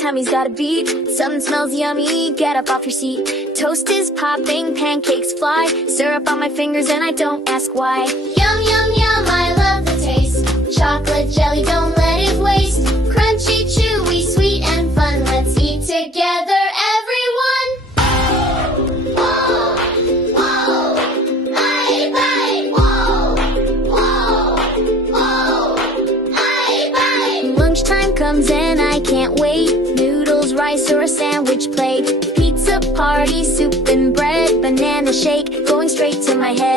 tummy's got a beat. Something smells yummy, get up off your seat. Toast is popping, pancakes fly. Syrup on my fingers and I don't ask why. Yum, yum, yum, I love the taste. Chocolate jelly, don't let it waste. Crunchy, chewy, sweet and fun. Let's eat together, everyone. Whoa, whoa, I bite. Whoa, whoa, whoa, I bite. Lunchtime comes and I can't wait. Noodles, rice, or a sandwich plate. Pizza party, soup and bread. Banana shake, going straight to my head.